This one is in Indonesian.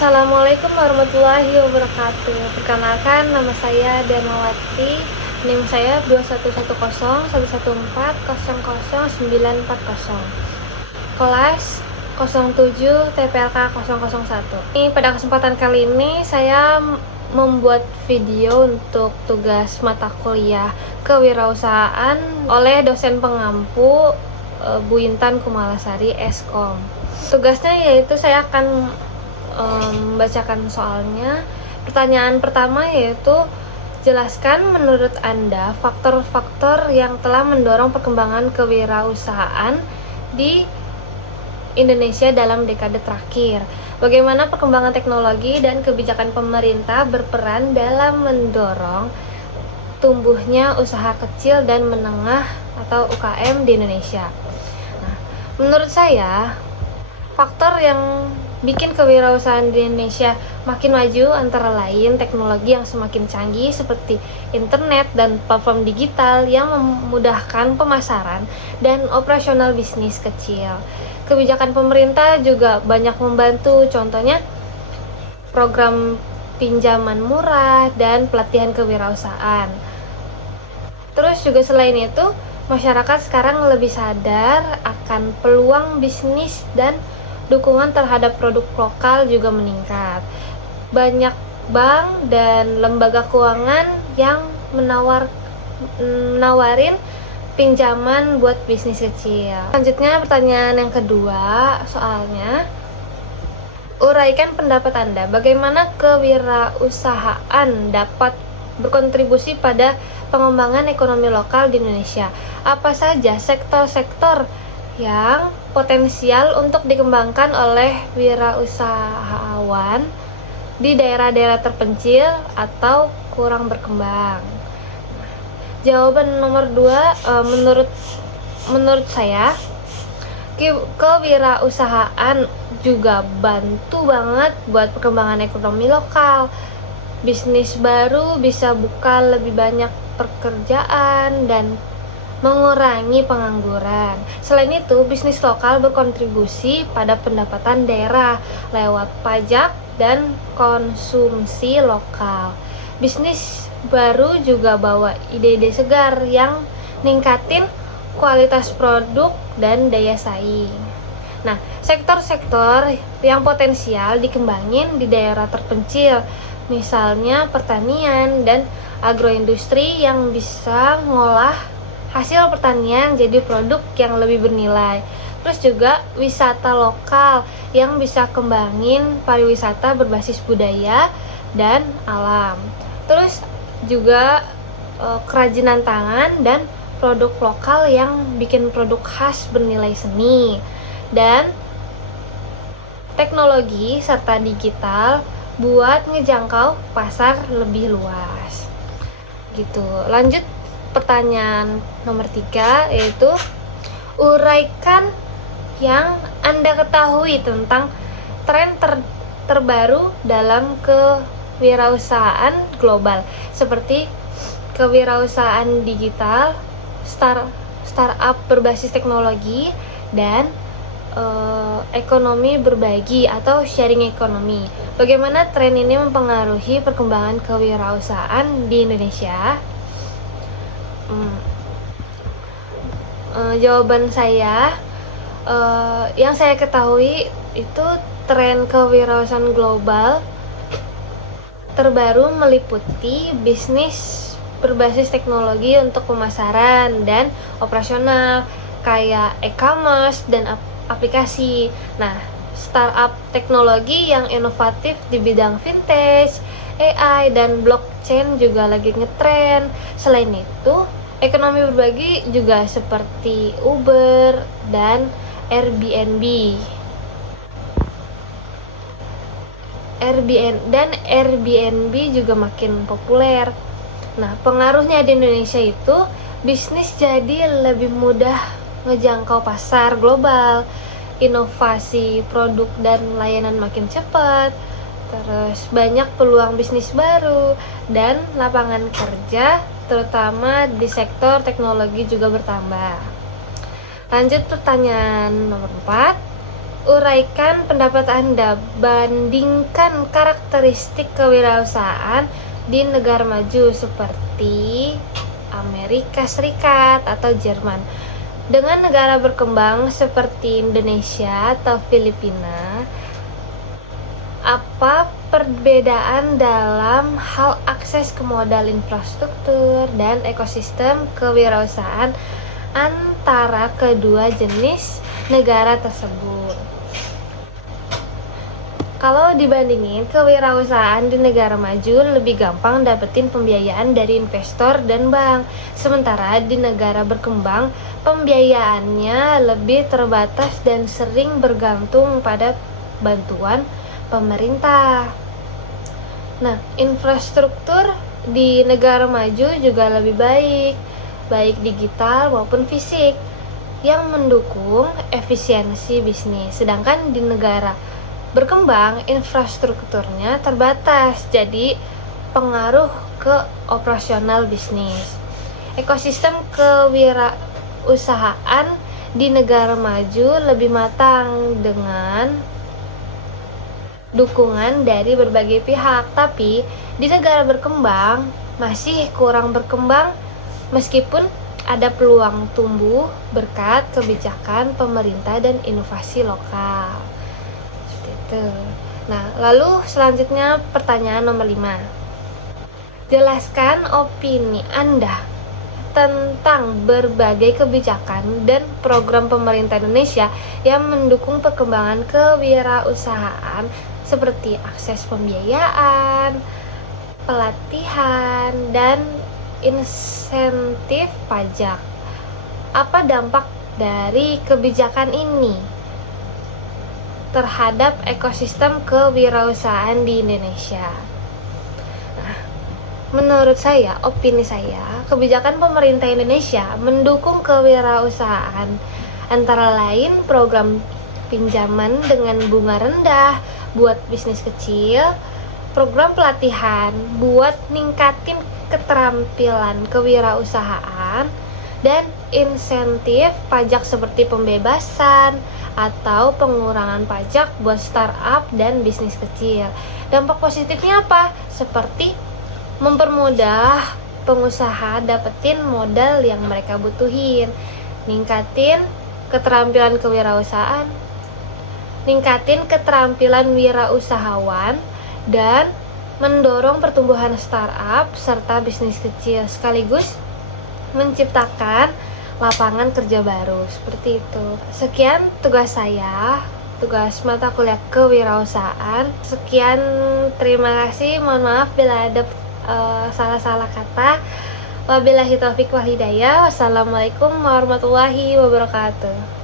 Assalamualaikum warahmatullahi wabarakatuh. Perkenalkan, nama saya Darmawati. NIM saya 21101141400940. Kelas 07 TPLK 001. Pada kesempatan kali ini saya membuat video untuk tugas mata kuliah kewirausahaan oleh dosen pengampu Bu Intan Kumalasari Eskom. Tugasnya yaitu saya akan membacakan soalnya. Pertanyaan pertama yaitu, jelaskan menurut Anda faktor-faktor yang telah mendorong perkembangan kewirausahaan di Indonesia dalam dekade terakhir. Bagaimana perkembangan teknologi dan kebijakan pemerintah berperan dalam mendorong tumbuhnya usaha kecil dan menengah atau UKM di Indonesia. Nah, menurut saya faktor yang bikin kewirausahaan di Indonesia makin maju antara lain teknologi yang semakin canggih seperti internet dan platform digital yang memudahkan pemasaran dan operasional bisnis kecil. Kebijakan pemerintah juga banyak membantu, contohnya program pinjaman murah dan pelatihan kewirausahaan. Terus juga selain itu, masyarakat sekarang lebih sadar akan peluang bisnis dan dukungan terhadap produk lokal juga meningkat. Banyak bank dan lembaga keuangan yang menawarin pinjaman buat bisnis kecil. Selanjutnya pertanyaan yang kedua, soalnya uraikan pendapat Anda, bagaimana kewirausahaan dapat berkontribusi pada pengembangan ekonomi lokal di Indonesia? Apa saja sektor-sektor yang potensial untuk dikembangkan oleh wirausahawan di daerah-daerah terpencil atau kurang berkembang? Jawaban nomor 2, menurut saya kewirausahaan juga bantu banget buat perkembangan ekonomi lokal. Bisnis baru bisa buka lebih banyak pekerjaan dan mengurangi pengangguran. Selain itu, bisnis lokal berkontribusi pada pendapatan daerah lewat pajak dan konsumsi lokal. Bisnis baru juga bawa ide-ide segar yang ningkatin kualitas produk dan daya saing. Nah, sektor-sektor yang potensial dikembangin di daerah terpencil, misalnya pertanian dan agroindustri yang bisa ngolah hasil pertanian jadi produk yang lebih bernilai. Terus juga wisata lokal yang bisa kembangin pariwisata berbasis budaya dan alam. Terus juga kerajinan tangan dan produk lokal yang bikin produk khas bernilai seni. Dan teknologi serta digital buat ngejangkau pasar lebih luas. Gitu. Lanjut pertanyaan nomor 3, yaitu uraikan yang Anda ketahui tentang tren terbaru dalam kewirausahaan global seperti kewirausahaan digital, startup berbasis teknologi, dan ekonomi berbagi atau sharing ekonomi. Bagaimana tren ini mempengaruhi perkembangan kewirausahaan di Indonesia? Jawaban saya, yang saya ketahui itu tren kewirausahaan global terbaru meliputi bisnis berbasis teknologi untuk pemasaran dan operasional kayak e-commerce dan aplikasi. Nah, startup teknologi yang inovatif di bidang vintage, AI, dan blockchain juga lagi ngetren. Selain itu, ekonomi berbagi juga seperti Uber dan Airbnb. Airbnb juga makin populer. Nah, pengaruhnya di Indonesia itu bisnis jadi lebih mudah ngejangkau pasar global, inovasi produk dan layanan makin cepat, terus banyak peluang bisnis baru, dan lapangan kerja terutama di sektor teknologi juga bertambah. Lanjut pertanyaan nomor 4. Uraikan pendapat Anda, bandingkan karakteristik kewirausahaan di negara maju seperti Amerika Serikat atau Jerman dengan negara berkembang seperti Indonesia atau Filipina. Apa perbedaan dalam hal akses ke modal infrastruktur dan ekosistem kewirausahaan antara kedua jenis negara tersebut? Kalau dibandingin, kewirausahaan di negara maju lebih gampang dapetin pembiayaan dari investor dan bank. Sementara di negara berkembang, pembiayaannya lebih terbatas dan sering bergantung pada bantuan pemerintah. Nah, infrastruktur di negara maju juga lebih baik digital maupun fisik, yang mendukung efisiensi bisnis. Sedangkan di negara berkembang, infrastrukturnya terbatas, jadi pengaruh ke operasional bisnis. Ekosistem kewirausahaan di negara maju lebih matang dengan dukungan dari berbagai pihak, tapi di negara berkembang masih kurang berkembang meskipun ada peluang tumbuh berkat kebijakan pemerintah dan inovasi lokal. Nah, lalu selanjutnya pertanyaan nomor 5. Jelaskan opini Anda tentang berbagai kebijakan dan program pemerintah Indonesia yang mendukung perkembangan kewirausahaan seperti akses pembiayaan, pelatihan, dan insentif pajak. Apa dampak dari kebijakan ini terhadap ekosistem kewirausahaan di Indonesia? Nah, menurut saya, opini saya, kebijakan pemerintah Indonesia mendukung kewirausahaan, antara lain program pinjaman dengan bunga rendah buat bisnis kecil, program pelatihan buat ningkatin keterampilan kewirausahaan, dan insentif pajak seperti pembebasan atau pengurangan pajak buat startup dan bisnis kecil. Dampak positifnya apa? Seperti mempermudah pengusaha dapetin modal yang mereka butuhin, ningkatin keterampilan kewirausahaan, ningkatin keterampilan wirausahawan, dan mendorong pertumbuhan startup serta bisnis kecil, sekaligus menciptakan lapangan kerja baru. Seperti itu. Sekian tugas saya, tugas mata kuliah kewirausahaan. Sekian, terima kasih. Mohon maaf bila ada salah-salah kata. Wabillahi taufiq wal hidayah. Wassalamualaikum warahmatullahi wabarakatuh.